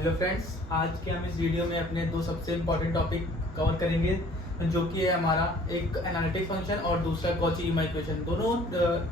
Hello friends, आज के हम इस वीडियो में अपने दो सबसे इम्पोर्टेंट टॉपिक कवर करेंगे, जो कि है हमारा एक एनालिटिक फंक्शन और दूसरा कॉची-रीमान इक्वेशन। दोनों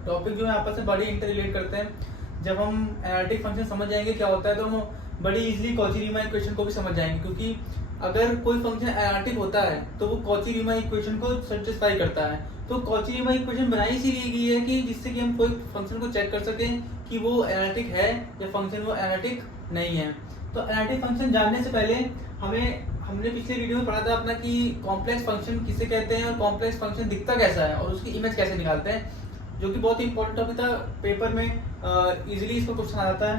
टॉपिक जो है आपस में बड़े इंटर रिलेट करते हैं। जब हम एनालिटिक फंक्शन समझ जाएंगे क्या होता है तो हम बड़ी इजीली कॉची-रीमान इक्वेशन को भी समझ जाएंगे, क्योंकि अगर कोई फंक्शन एनालिटिक होता है तो वो कॉची-रीमान इक्वेशन को सेटिस्फाई करता है। तो कॉची-रीमान इक्वेशन बनाई इसीलिए गई है कि जिससे कि हम कोई फंक्शन को चेक कर सकें कि वो एनालिटिक है या फंक्शन वो एनालिटिक नहीं है। तो एनालिटिक फंक्शन जानने से पहले हमने पिछले वीडियो में पढ़ा था अपना कि कॉम्प्लेक्स फंक्शन किसे कहते हैं और कॉम्प्लेक्स फंक्शन दिखता कैसा है और उसकी इमेज कैसे निकालते हैं, जो कि बहुत ही इंपॉर्टेंट टॉपिक था। पेपर में इजीली इसको क्वेश्चन आ जाता है।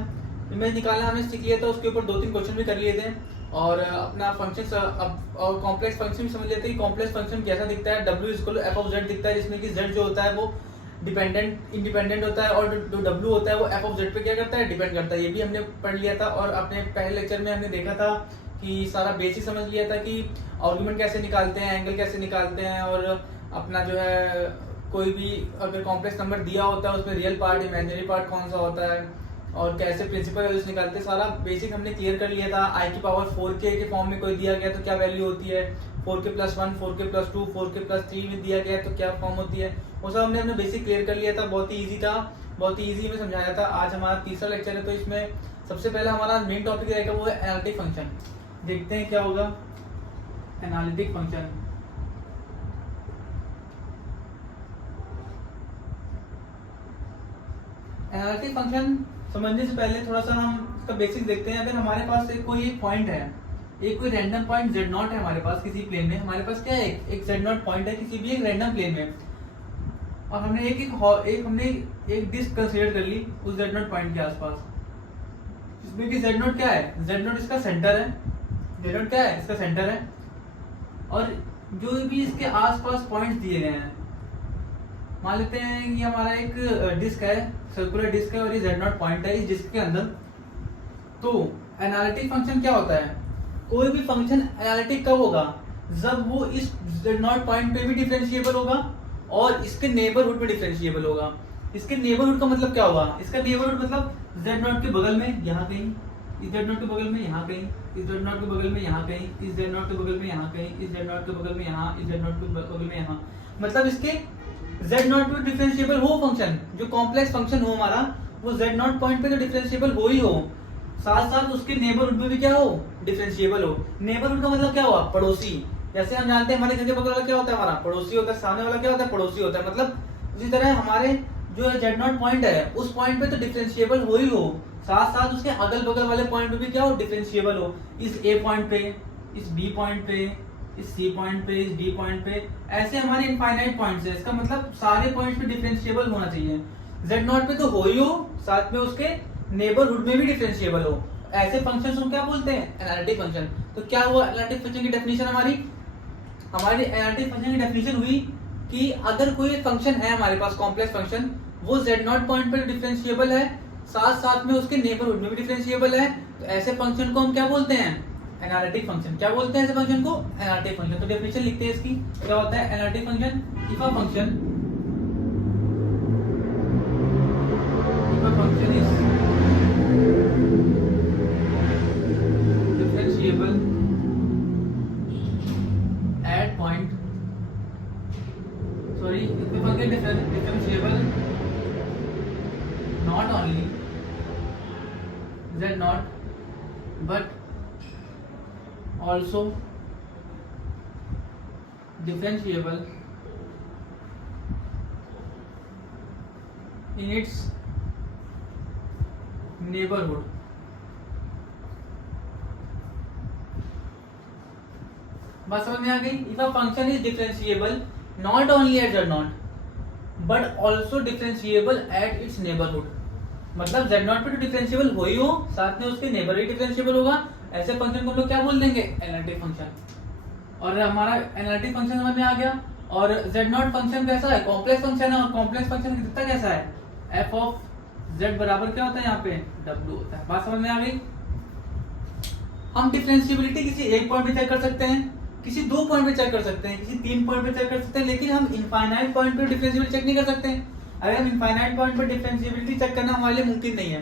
इमेज निकालना हमने सीख लिया था, उसके ऊपर 2-3 क्वेश्चन भी कर लिए थे और अपना फंक्शन अब और कॉम्प्लेक्स फंक्शन भी समझ लेते हैं कि कॉम्प्लेक्स फंक्शन कैसा दिखता है। W=f(z) दिखता है, जिसमें कि z जो होता है वो इंडिपेंडेंट होता है और जो W होता है वो f(z) पे क्या करता है, डिपेंड करता है। ये भी हमने पढ़ लिया था और अपने पहले लेक्चर में हमने देखा था कि सारा बेसिक समझ लिया था कि आर्गुमेंट कैसे निकालते हैं, एंगल कैसे निकालते हैं और अपना जो है कोई भी अगर कॉम्प्लेक्स नंबर दिया होता है उसमें रियल पार्ट इमेजिनरी पार्ट कौन सा होता है और कैसे प्रिंसिपल वैल्यूज निकालते हैं। सारा बेसिक हमने क्लियर कर लिया था। i⁴k के फॉर्म में कोई दिया गया तो क्या वैल्यू होती है, 4k+1 4k+2 4k+3 में दिया गया तो क्या फॉर्म होती है, वो सब हमने बेसिक क्लियर कर लिया था। बहुत ही ईजी था, बहुत ही ईजी में समझाया था। आज हमारा तीसरा लेक्चर है, तो इसमें सबसे पहला हमारा मेन टॉपिक रहेगा वो है एनालिटिक फंक्शन। देखते हैं क्या होगा एनालिटिक फंक्शन। एनालिटिक फंक्शन समझने से पहले थोड़ा सा हम इसका बेसिक देखते हैं। अगर हमारे पास कोई एक पॉइंट है, एक कोई रैंडम पॉइंट z0 है हमारे पास किसी प्लेन में, हमारे पास क्या है एक z0 पॉइंट है किसी भी एक रैंडम प्लेन में, और हमने एक डिस्क कंसीडर कर ली उस z0 पॉइंट के आसपास, जिसमें कि z0 क्या है, z0 इसका सेंटर है, z0 क्या है इसका सेंटर है। और जो भी इसके आसपास पॉइंट्स दिए गए हैं, मान लेते हैं कि हमारा एक डिस्क है, सर्कुलर डिस्क है और ये z0 पॉइंट है इस डिस्क के अंदर। तो एनालिटिक फंक्शन क्या होता है, कोई भी फंक्शन एनालिटिक कब होगा, जब वो इस z0 पॉइंट पे भी डिफरेंशिएबल होगा और इसके नेबरहुड में डिफरेंशिएबल होगा। इसके नेबरहुड का मतलब क्या होगा, इसका नेबरहुड मतलब z0 के बगल में यहाँ कहीं, इस z0 के बगल में यहाँ कहीं, इस z0 के बगल में यहाँ कहीं, इस z0 के बगल में यहाँ कहीं, इस z0 के बगल में यहाँ, इस z0 के बगल में यहाँ। मतलब इसके z0 पे डिफरेंशिएबल हो फंक्शन, जो कॉम्प्लेक्स फंक्शन हो हमारा, वो z0 पॉइंट पे तो डिफरेंशिएबल हो ही हो, साथ साथ उसके नेबरहुड में भी क्या हो, डिफरेंशिएबल हो। नेबरहुड का मतलब क्या हुआ, पड़ोसी। जैसे हम जानते हैं हमारे घर के बगल वाला क्या होता है, हमारा पड़ोसी होता है, सामने वाला क्या होता है, पड़ोसी होता है। मतलब उसी तरह हमारे जो z0 पॉइंट है उस पॉइंट पे तो डिफरेंशिएबल हो ही हो, साथ साथ उसके अगल बगल वाले पॉइंट पे भी क्या हो, डिफरेंशिएबल हो। इस a पॉइंट पे, इस b पॉइंट पे, इस C पॉइंट पे, इस D पॉइंट पे, ऐसे हमारे इनफाइनाइट पॉइंट्स है। इसका मतलब सारे पॉइंट्स पे डिफरेंशिएबल होना चाहिए। z0 पे तो हो ही हो, साथ में उसके नेबरहुड में भी डिफरेंशिएबल हो। ऐसे फंक्शंस को क्या बोलते हैं, एनालिटिक फंक्शन। तो क्या हुआ एनालिटिक फंक्शन की डेफिनेशन हमारी एनालिटिक फंक्शन की डेफिनेशन हुई कि अगर कोई फंक्शन है हमारे पास कॉम्प्लेक्स फंक्शन, वो z0 पॉइंट पे डिफरेंशिएबल है, साथ साथ में उसके नेबरहुड में भी डिफरेंशिएबल है, तो ऐसे फंक्शन को हम क्या बोलते हैं, एनालिटिक फंक्शन। क्या बोलते हैं ऐसे फंक्शन को, एनालिटिक फंक्शन। तो डेफिनेशन लिखते हैं इसकी, क्या होता है analytic function. If a function is differentiable eight point, sorry if a function differentiable not only z0 but also differentiable in its neighborhood। बात समझ में आ गई। If a function is differentiable not only at z0 but also differentiable at its neighbourhood, मतलब z0 पे तो differentiable हो ही हो, साथ में उसके नेबर भी डिफरेंशिएबल होगा, ऐसे फंक्शन को हम लोग क्या बोल देंगे, एनालिटिक फंक्शन। और हमारा एनालिटिक फंक्शन समझ में आ गया। और z0 फंक्शन कैसा है, कॉम्प्लेक्स फंक्शन है, और कॉम्प्लेक्स फंक्शन दिखता कैसा है, f ऑफ z बराबर क्या होता है, यहाँ पे w होता है। बात समझ में आ गई। हम डिफरेंशिएबिलिटी किसी एक पॉइंट पे चेक कर सकते हैं, किसी 2 पॉइंट पे चेक कर सकते हैं, किसी 3 पॉइंट पे चेक कर सकते हैं, लेकिन हम इनफाइनाइट पॉइंट पे डिफरेंशिएबिलिटी चेक नहीं कर सकते। अगर हम इनफाइनाइट पॉइंट पे डिफरेंशिएबिलिटी चेक करना हमारे लिए मुमकिन नहीं है,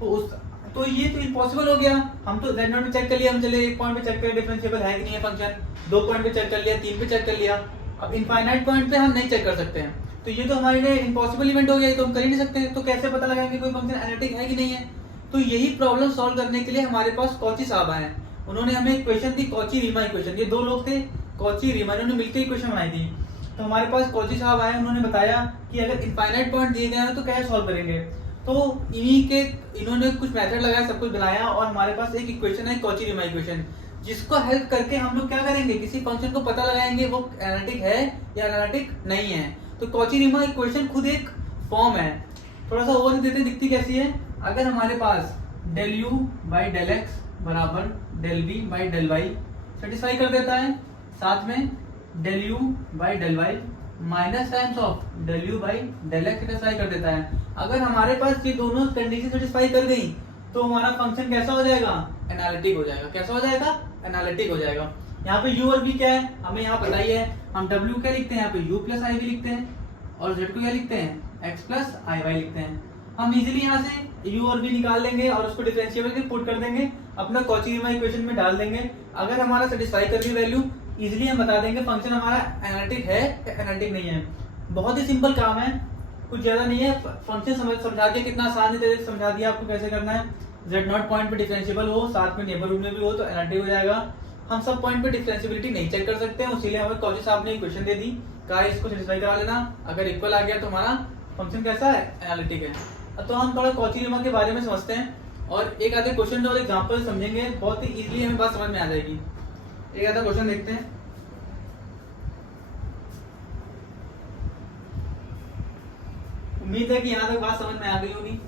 तो उस तो ये तो इम्पॉसिबल हो गया। हम तो z नॉट पे चेक कर लिया, हम चले एक पॉइंट पे चेक करें डिफरेंशिएबल है कि नहीं है फंक्शन, 2 पॉइंट पे चेक कर लिया, 3 पे चेक कर लिया, अब इनफाइनाइट पॉइंट पे हम नहीं चेक कर सकते हैं। तो ये तो हमारे लिए इम्पॉसिबल इवेंट हो गया, ये तो हम कर ही नहीं सकते हैं। तो कैसे पता लगाएंगे कोई फंक्शन एनालिटिक है कि नहीं है? तो यही प्रॉब्लम सॉल्व करने के लिए हमारे पास कॉची साहब आए हैं। उन्होंने हमें इक्वेशन दी कॉची रीमा इक्वेशन, ये 2 लोग थे कॉची रीमा, इन्होंने मिलकर इक्वेशन बनाई थी। तो हमारे पास कॉची साहब आए, उन्होंने बताया कि अगर इनफाइनाइट पॉइंट दिए गए हैं तो कैसे सॉल्व करेंगे। तो इन्होंने कुछ मेथड लगाया, सब कुछ बनाया, और हमारे पास एक इक्वेशन है कॉची रीमा इक्वेशन, जिसको हेल्प करके हम लोग क्या करेंगे, किसी फंक्शन को पता लगाएंगे वो एनालिटिक है या एनालिटिक नहीं है। तो कॉची रीमा इक्वेशन खुद एक फॉर्म है। थोड़ा सा ओवर देते दिखती कैसी है। अगर हमारे पास del u by del x बराबर del v by del y satisfy कर देता है, साथ में del u by del y minus times of del u by del x satisfy कर देता है। अगर हमारे पास ये दोनों कंडीशन सेटिस्फाई कर गई तो हमारा फंक्शन कैसा हो जाएगा, एनालिटिक हो जाएगा। कैसा हो जाएगा, एनालिटिक हो जाएगा। यहाँ पे u और v क्या है हमें यहाँ पता ही है, हम w क्या लिखते हैं यहाँ पे u प्लस iv लिखते हैं, और z को क्या लिखते हैं x प्लस iy लिखते हैं। हम इजीली यहाँ से u और v निकाल लेंगे और उसको डिफरेंशिएबल में पुट कर देंगे, अपना कॉची रीमा इक्वेशन में डाल देंगे। अगर हमारा सेटिस्फाई कर रही वैल्यू इजीली हम बता देंगे फंक्शन हमारा एनालिटिक है या एनालिटिक नहीं है। बहुत ही सिंपल काम है, कुछ ज्यादा नहीं है। फंक्शन समझा दिया, कितना आसान है समझा दिया आपको कैसे करना है। z नॉट पॉइंट पे डिफरेंशिएबल हो, साथ में नेबरहुड में भी हो तो एनालिटिक हो जाएगा। हम सब पॉइंट पे डिफरेंशिएबिलिटी नहीं चेक कर सकते हैं, इसीलिए हमें कॉची साहब ने इक्वेशन दे दी, कहा इसको सेटिस्फाई करा लेना, अगर इक्वल आ गया तो हमारा फंक्शन कैसा है, एनालिटिक है। तो हम थोड़ा कॉची रीमा के बारे में समझते हैं और एक आधे क्वेश्चन और एग्जांपल समझेंगे, बहुत ही इजीली हमें बात समझ में आ जाएगी। एक आधा क्वेश्चन देखते हैं। उम्मीद है कि यहाँ तक बात समझ में आ गई होगी,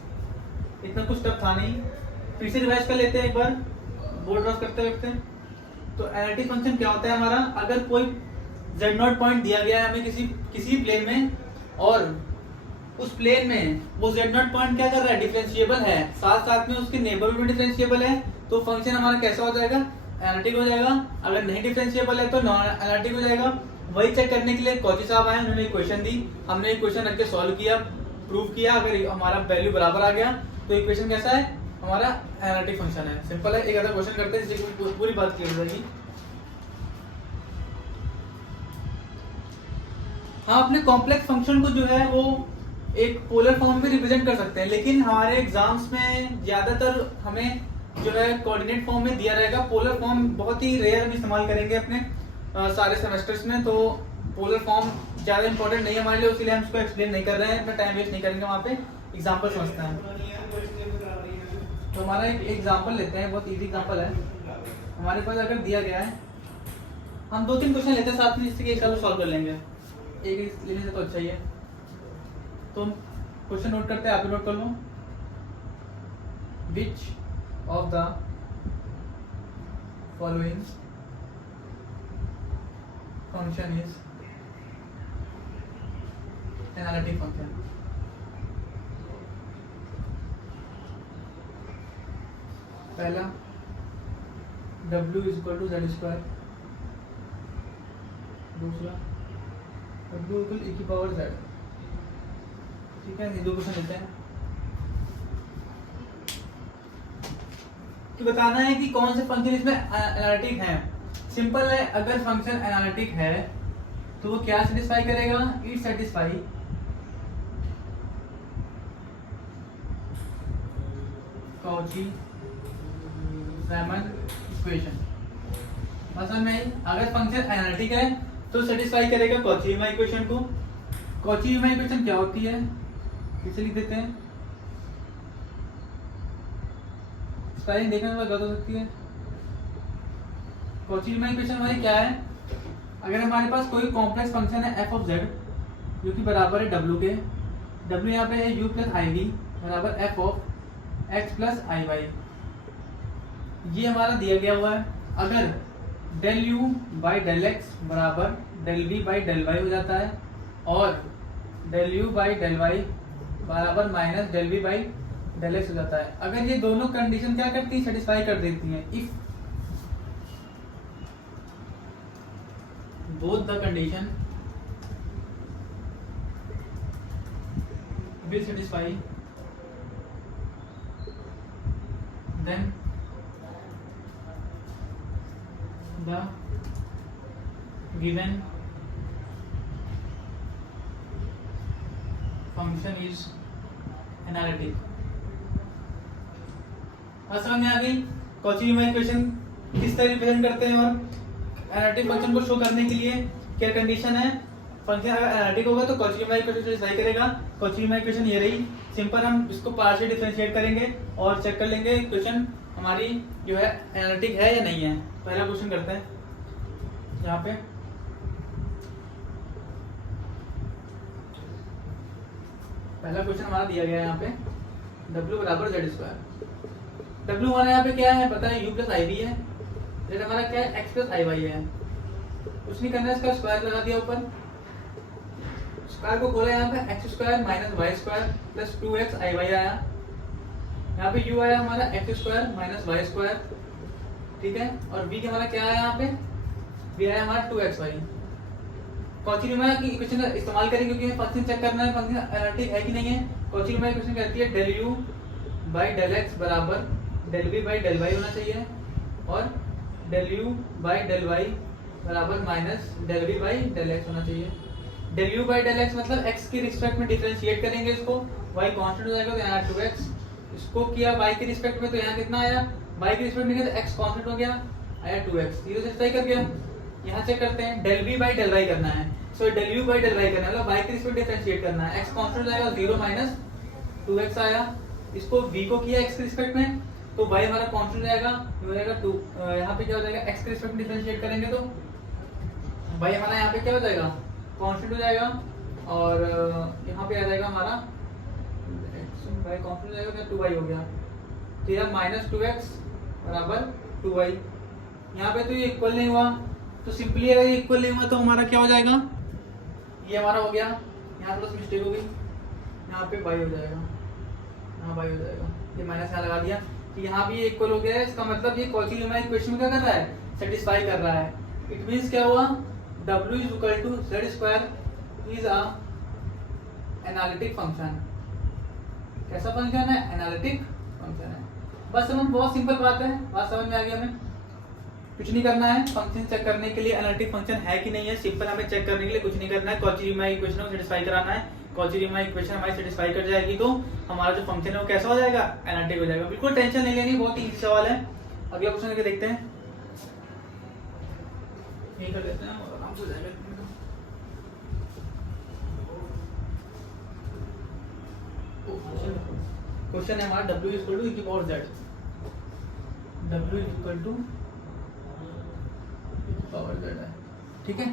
इतना कुछ टफ था नहीं। फिर से रिवाइज कर लेते हैं एक बार बोर्ड ड्रॉप करते वक्त। तो एनालिटिक फंक्शन क्या होता है हमारा, अगर कोई z नॉट पॉइंट दिया गया है हमें किसी प्लेन में, और उस प्लेन में वो z नॉट पॉइंट क्या कर रहा है, डिफरेंशिएबल है, साथ साथ में उसके नेबरहुड में डिफरेंशिएबल है, तो फंक्शन हमारा कैसा हो जाएगा, एनालिटिक हो जाएगा। अगर नहीं डिफरेंशिएबल है तो नॉन एनालिटिक हो जाएगा। वही चेक करने के लिए कॉची साहब आए, उन्होंने इक्वेशन दी, हमने इक्वेशन रख के सॉल्व किया, प्रूव किया। अगर हमारा वैल्यू बराबर आ गया तो इक्वेशन कैसा है, हमारा एनालिटिक फंक्शन है। सिंपल है। एक आधा क्वेश्चन करते हैं जिससे पूरी बात क्लियर हो जाएगी। हाँ, अपने कॉम्प्लेक्स फंक्शन को जो है वो एक पोलर फॉर्म में रिप्रेजेंट कर सकते हैं, लेकिन हमारे एग्जाम्स में ज्यादातर हमें जो है कोऑर्डिनेट फॉर्म में दिया रहेगा। पोलर फॉर्म बहुत ही रेयर हम इस्तेमाल करेंगे अपने सारे सेमेस्टर्स में, तो पोलर फॉर्म ज्यादा इंपॉर्टेंट नहीं है हमारे लिए, इसलिए हम इसको एक्सप्लेन नहीं कर रहे हैं, अपना टाइम वेस्ट नहीं करेंगे वहाँ पे, एग्जाम्पल समझते हैं। तो हमारा एक एग्जाम्पल लेते हैं, बहुत ईजी एग्जाम्पल है। हमारे पास अगर दिया गया है, हम 2-3 क्वेश्चन लेते हैं साथ में, जिससे कि एक साथ सॉल्व कर लेंगे, एक लेने से तो अच्छा ही है। तो क्वेश्चन नोट करते हैं, आप भी नोट कर लो। Which of the following function is analytic function. पहला w is equal to Z square, दूसरा w इक्वल e की पावर z। ठीक है, ये 2 क्वेश्चन लेते हैं। तो बताना है कि कौन से फंक्शन इसमें एनालिटिक है। सिंपल है, अगर फंक्शन एनालिटिक है तो वो क्या सेटिस्फाई करेगा, it satisfy Cauchy Riemann equation. मतलब में अगर फंक्शन एनालिटिक है तो सेटिस्फाई करेगा कॉची रीमान इक्वेशन को। कॉची रीमान इक्वेशन क्या होती है, इसे लिख देते हैं। स्पेलिंग देखने में गलत हो सकती है। कॉची रीमान इक्वेशन हमारी क्या है, अगर हमारे पास कोई कॉम्प्लेक्स फंक्शन है f ऑफ z जो कि बराबर है w के, w यहाँ पे है u प्लस iv बराबर f of x plus iy, ये हमारा दिया गया हुआ है। अगर del u by del x बराबर del v by del y हो जाता है, और del u by del y बराबर minus del v by del x हो जाता है, अगर ये दोनों कंडीशन क्या करती है, सेटिस्फाई कर देती हैं, if both the condition will satisfy then the given function is analytic। समझ में आ गई कॉची-रीमान इक्वेशन किस तरह रिप्रेजेंट करते हैं। और एनालिटिक फंक्शन को शो करने के लिए क्या कंडीशन है, फंक्शन अगर एनालिटिक होगा तो कॉची-रीमान इक्वेशन सेटिस्फाई करेगा। कॉची-रीमान इक्वेशन ये रही, सिंपल हम इसको पार्शियल डिफरेंशिएट करेंगे और चेक कर लेंगे इक्वेशन हमारी जो है एनालिटिक है या नहीं है। पहला क्वेश्चन करते हैं यहाँ पे। पहला क्वेश्चन हमारा दिया गया है यहाँ पे w बराबर z स्क्वायर। w हमारा यहाँ पे क्या है पता है, u प्लस आई बी है। z हमारा क्या है, x प्लस आई वाई है। कुछ नहीं करना है, इसका स्क्वायर लगा दिया ऊपर, स्क्वायर को खोला यहाँ पे x square minus Y square plus 2x I Y आया। यहाँ पे u आया हमारा x square minus Y square, ठीक है। और v हमारा क्या आया यहाँ पे, v आया हमारा 2xy। कॉची-रीमान की इक्वेशन का इस्तेमाल करेंगे क्योंकि फंक्शन चेक करना है फंक्शन एनालिटिक है कि नहीं है। कॉची-रीमान इक्वेशन कहती है del u by del x बराबर del v by del y होना चाहिए और del u by del y बराबर minus del v by del x होना चाहिए। del u by del x मतलब x के रिस्पेक्ट में डिफरेंशिएट करेंगे इसको, y कांस्टेंट हो जाएगा तो यहाँ 2x, इसको किया y के रिस्पेक्ट में तो यहाँ कितना आया, y के रिस्पेक्ट में किया तो x कांस्टेंट हो गया, आया 2x। ये तो सही कर गया। यहाँ चेक करते हैं del v by del y करना है, सो del u by del y करना है, मतलब y के रिस्पेक्ट डिफरेंशिएट करना है। x कांस्टेंट हो जाएगा 0 माइनस 2x आया, इसको v को किया x के रिस्पेक्ट में तो y हमारा कांस्टेंट हो जाएगा, हो जाएगा 2। यहाँ पे क्या हो जाएगा, x के रिस्पेक्ट में डिफरेंशिएट करेंगे तो y हमारा यहाँ पे क्या हो जाएगा, कांस्टेंट हो जाएगा। और यहाँ पे आ जाएगा हमारा y कांस्टेंट हो जाएगा, 2y हो गया, तो यह माइनस 2x बराबर 2y। यहाँ पे तो ये इक्वल नहीं हुआ, तो सिंपली अगर ये इक्वल नहीं हुआ तो हमारा क्या हो जाएगा, ये हमारा हो गया, यहाँ प्लस मिस्टेक हो गई, यहाँ पे y हो जाएगा, यहाँ y हो जाएगा, ये माइनस यहाँ लगा दिया कि यहाँ भी ये इक्वल हो गया है। इसका मतलब ये कॉची-रीमान इक्वेशन क्या कर रहा है, सेटिस्फाई कर रहा है। इट मींस क्या हुआ, w is equal to z square is a analytic function. कैसा फंक्शन है, एनालिटिक फंक्शन है। बस हम बहुत सिंपल बात है, बात समझ में आ गया हमें। कुछ नहीं करना है, फंक्शन चेक करने के लिए एनालिटिक फंक्शन है कि नहीं है, सिंपल हमें चेक करने के लिए कुछ नहीं करना है, कॉची-रीमान इक्वेशन को सेटिस्फाई कराना है। कॉची-रीमान इक्वेशन हमारी सेटिस्फाई कर जाएगी तो हमारा जो फंक्शन है वो कैसा हो जाएगा, एनालिटिक हो जाएगा। बिल्कुल टेंशन नहीं लेनी, बहुत इजी सवाल है। अगला क्वेश्चन लेके देखते हैं, यही कर लेते हैं और आराम से हो जाएगा। क्वेश्चन है हमारा w इक्वल टू e की power z, w equal to power z है, ठीक है।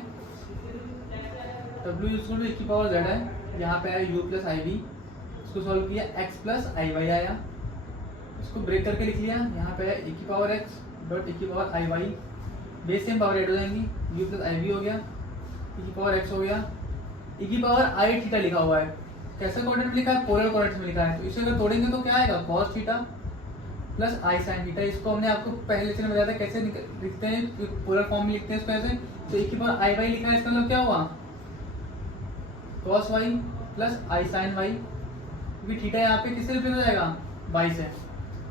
w इक्वल टू e की पावर z है, यहाँ पे आया u प्लस आई बी, इसको सॉल्व किया x प्लस आई वाई आया, इसको ब्रेक करके लिख लिया, यहाँ पे आया e की पावर x डॉट e की power i y, base same power add हो जाएंगी, u प्लस आई बी हो गया, e की पावर x हो गया, e की पावर आई थीटा लिखा हुआ है, कैसे कोऑर्डिनेट में लिखा है, पोलर कोऑर्डिनेट में लिखा है, तो इसे अगर तोड़ेंगे तो क्या आएगा, cos थीटा प्लस आई साइन थीटा। इसको हमने आपको पहले लेक्चर में बताया था कैसे लिखते हैं, पोलर फॉर्म में लिखते हैं इसको ऐसे। तो e की पावर आई वाई लिखा है, इसका मतलब क्या हुआ, cos y प्लस आई साइन y, क्योंकि थीटा यहाँ पे किससे रिप्लेस हो जाएगा, y से,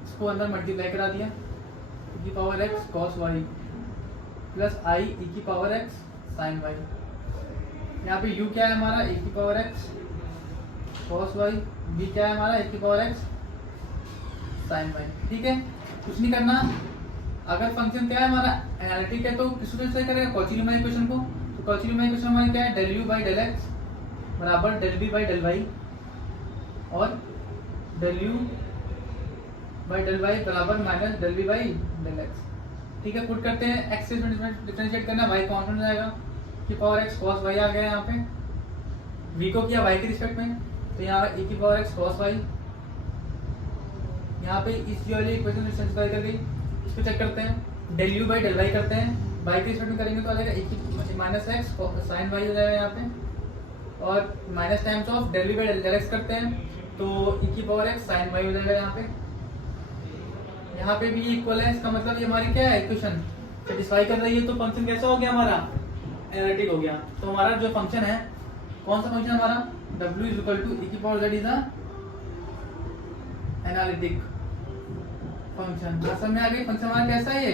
इसको अंदर मल्टीप्लाई करा दिया, e की power x cos y plus i e की पावर x साइन y। यहाँ पे u क्या है हमारा, e की power x cos y, b क्या है हमारा, e की पावर x साइन y, ठीक है। कुछ नहीं करना, अगर फंक्शन क्या है हमारा एनालिटिक है तो किसको सही करेगा, कॉची-रीमान इक्वेशन को। तो कॉची-रीमान इक्वेशन हमारी क्या है, del u by del x बराबर del v by del y और del u by del y बराबर minus del v by del x, ठीक है। पुट करते हैं, x से डिफरेंशिएट करना, y कांस्टेंट हो जाएगा, की पावर x cos y आ गया यहाँ पे, v को किया y के रिस्पेक्ट में तो यहाँ e की पावर x cos y, यहाँ पे इस वाली इक्वेशन में सेटिस्फाई कर गई। इसको चेक करते हैं, del u by del y करते हैं, y के रिस्पेक्ट में करेंगे तो आ जाएगा e की माइनस x sin y हो जाएगा यहाँ पे, और minus times of del v by del x करते हैं तो e की पावर x sin y हो जाएगा यहाँ पे। यहाँ पे भी इक्वल है, इसका मतलब ये हमारी क्या है, इक्वेशन सेटिस्फाई कर रही है, तो फंक्शन कैसा हो गया हमारा, एनालिटिक हो गया। तो हमारा जो फंक्शन है, कौन सा फंक्शन हमारा, w is equal to e की power z is a analytic function समझ में आ गई। फंक्शन हमारा कैसा है, ये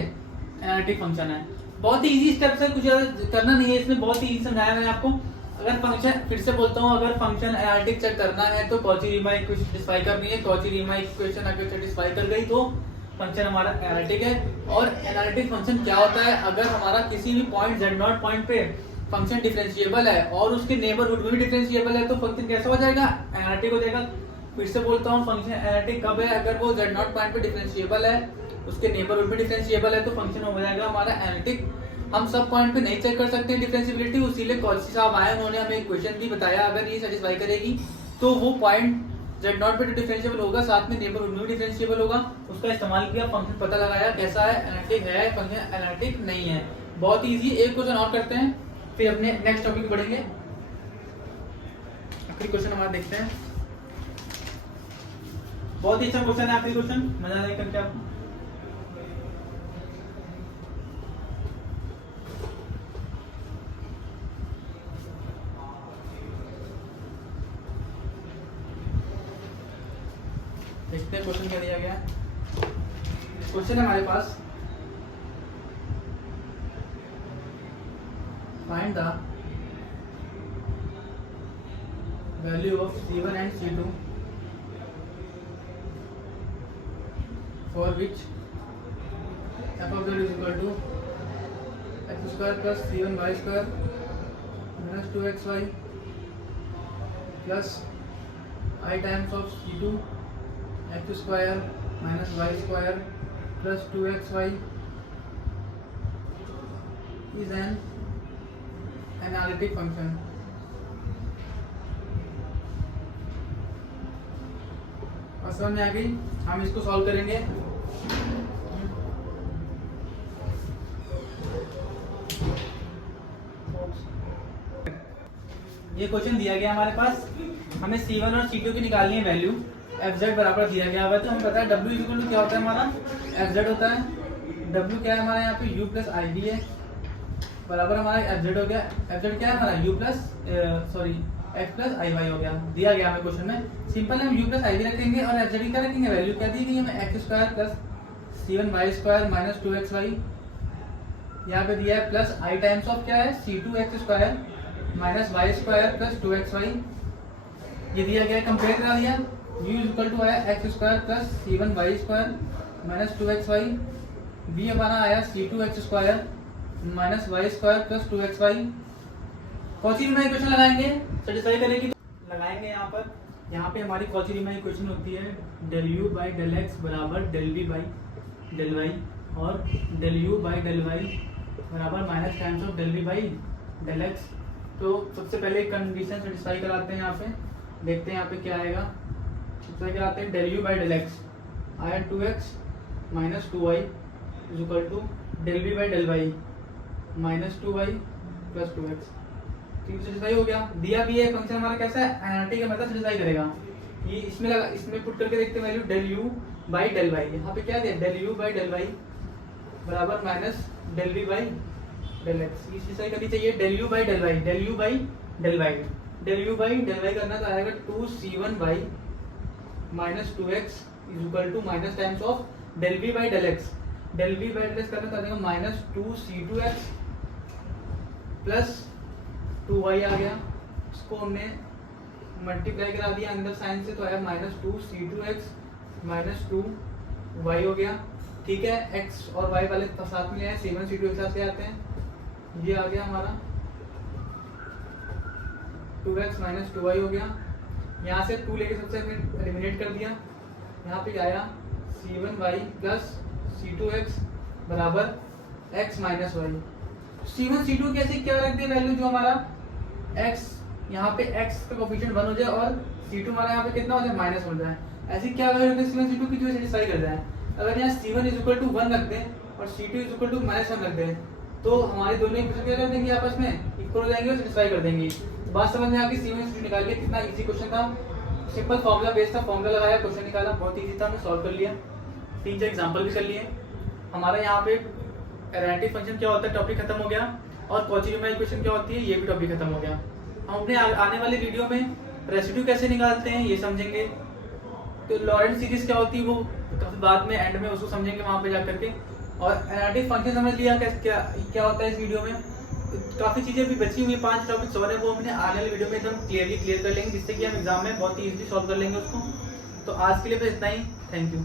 एनालिटिक फंक्शन है। बहुत ही इजी स्टेप्स है, कुछ ज्यादा करना नहीं है इसमें, बहुत ही इजी समझाया मैंने आपको। अगर फंक्शन, फिर से बोलता हूँ, अगर फंक्शन एनालिटिक चेक करना है तो कॉची-रीमान इक्वेशन सेटिस्फाई करनी है। कॉची-रीमान इक्वेशन अगर सेटिस्फाई कर गई तो फंक्शन हमारा एनालिटिक है। और एनालिटिक फंक्शन क्या होता है, अगर हमारा किसी भी पॉइंट z0 पॉइंट पे फंक्शन डिफरेंशिएबल है और उसके नेबरहुड में भी डिफरेंशिएबल है तो फंक्शन कैसा हो जाएगा, एनालिटिक हो जाएगा। फिर से बोलता हूँ, फंक्शन एनालिटिक कब है, अगर वो z0 पॉइंट पे डिफरेंशिएबल है, उसके नेबरहुड में डिफरेंशिएबल है तो फंक्शन हो जाएगा हमारा एनालिटिक। हम सब पॉइंट पे नहीं चेक कर सकते हैं डिफरेंशिएबिलिटी, इसीलिए कॉची साहब आए, उन्होंने हमें एक क्वेश्चन भी बताया, अगर ये सेटिस्फाई करेगी तो वो पॉइंट z0 पे डिफरेंशिएबल होगा, साथ में नेबरहुड में भी डिफरेंशिएबल होगा, उसका इस्तेमाल किया, फंक्शन पता लगाया कैसा है, एनालिटिक है फंक्शन एनालिटिक नहीं है। बहुत इजी। एक क्वेश्चन और करते हैं फिर अपने नेक्स्ट टॉपिक बढ़ेंगे। आखिरी क्वेश्चन हमारा देखते हैं, बहुत ही अच्छा क्वेश्चन है आखिरी क्वेश्चन, मजा आएगा करके आपको। देखते हैं क्वेश्चन क्या दिया गया है। क्वेश्चन है हमारे पास, find the value of C1 and C2 for which f of z is equal to x square plus C1 y square minus 2xy plus I times of C2 x square minus y square plus 2xy is an analytic function. और समझ में आ गई, हम इसको solve करेंगे। ये question दिया गया हमारे पास, हमें C1 और C2 की निकालनी है वैल्यू, fz बराबर दिया गया हुआ है, तो हमें पता है w इक्वल टू क्या होता है हमारा, fz होता है। w क्या है हमारा यहाँ पे, u प्लस आई वी है, बराबर हमारा fz हो गया। fz क्या है हमारा, u plus x plus I Y हो गया, दिया गया हमें क्वेश्चन में। सिंपल हम u प्लस आई वी रखेंगे और fz की क्या रखेंगे, वैल्यू क्या दी गई हमें, x square plus C1 y square minus 2xy, यहाँ पे दिया है प्लस i टाइम्स ऑफ क्या है, C2 x square minus y square plus 2xy, ये दिया गया है। कंपेयर करा दिया, u इक्वल टू आया x square plus C1 y square minus 2xy, b हमारा आया C2 x square minus Y square plus 2xy। Cauchy Riemann equation लगाएंगे, सेटिस्फाई करेगी तो लगाएंगे यहाँ पर। यहाँ पे हमारी कॉची-रीमान इक्वेशन होती है del u by del x बराबर del v by del y, और del u by del y बराबर minus times of del v by del x। तो सबसे पहले एक कंडीशन सेटिस्फाई कराते हैं, यहाँ पे देखते हैं यहाँ पे क्या आएगा। सेटिस्फाई कराते हैं, del u by del x आया 2x माइनस 2y is equal to del v by del y minus 2y plus 2x। ठीक, सेटिस्फाई हो गया। दिया भी है फंक्शन हमारा कैसा है, एनालिटिक है, मतलब सेटिस्फाई करेगा। ये इसमें लगा, इसमें पुट करके देखते हैं value del u by del y, यहाँ पे क्या दिया del u by del y बराबर minus del v by del x। ये सेटिस्फाई करनी चाहिए, del u by del y, del u by del y, del u by del y करना तो आएगा 2c1y minus 2x is equal to minus times of del v by del x, del v by del x करना तो आएगा minus 2c2x plus 2y आ गया, इसको हमने multiply करा दिया अंदर साइन से, तो आया माइनस 2c2x माइनस 2y हो गया। ठीक है, x और y वाले साथ में आए, C1 C2 एक साथ से आते हैं, ये आ गया हमारा 2x माइनस 2y हो गया। यहाँ से 2 लेके सबसे एलिमिनेट कर दिया, यहाँ पे आया C1y प्लस C2x बराबर x minus y। C1 C2 की ऐसी क्या रख दी वैल्यू, जो हमारा x यहाँ पे x का कोफिशिएंट 1 हो जाए और C2 हमारा यहाँ पे कितना हो जाए, माइनस हो जाए। ऐसी क्या वैल्यू रखते हैं C1 C2 की जो सेटिस्फाई कर जाए। अगर यहाँ C1 इज इक्वल टू 1 रख दें और C2 is equal to minus 1 रख दें तो हमारे दोनों इक्वेशन क्या कर देंगे, आपस में इक्वल हो जाएंगे और सेटिस्फाई कर देंगे। बात समझ में आ गई, C1 C2 निकाल लिया, कितना इजी क्वेश्चन था, सिंपल फॉर्मूला बेस्ड था, फॉर्मूला लगाया, क्वेश्चन निकाला, बहुत इजी था, हमने सॉल्व कर लिया। 3-4 एग्जांपल भी कर लिए। हमारा यहाँ पे एनालिटिक फंक्शन क्या होता है टॉपिक खत्म हो गया, और कॉची-रीमान इक्वेशन क्या होती है ये भी टॉपिक खत्म हो गया। हम अपने आने वाले वीडियो में रेसिड्यू कैसे निकालते हैं ये समझेंगे। तो लॉरेंट सीरीज क्या होती है वो काफी बाद में एंड में उसको समझेंगे वहां पे जाकर के। और एनालिटिक फंक्शन समझ लिया क्या क्या होता है इस वीडियो में। काफी चीजें भी बची हुई 5 टॉपिक्स और है, वो हमने आने वाले वीडियो में एकदम क्लियर कर लेंगे, जिससे कि हम एग्जाम में बहुत ही इजीली सॉल्व कर लेंगे उसको। तो आज के लिए बस इतना ही, थैंक यू।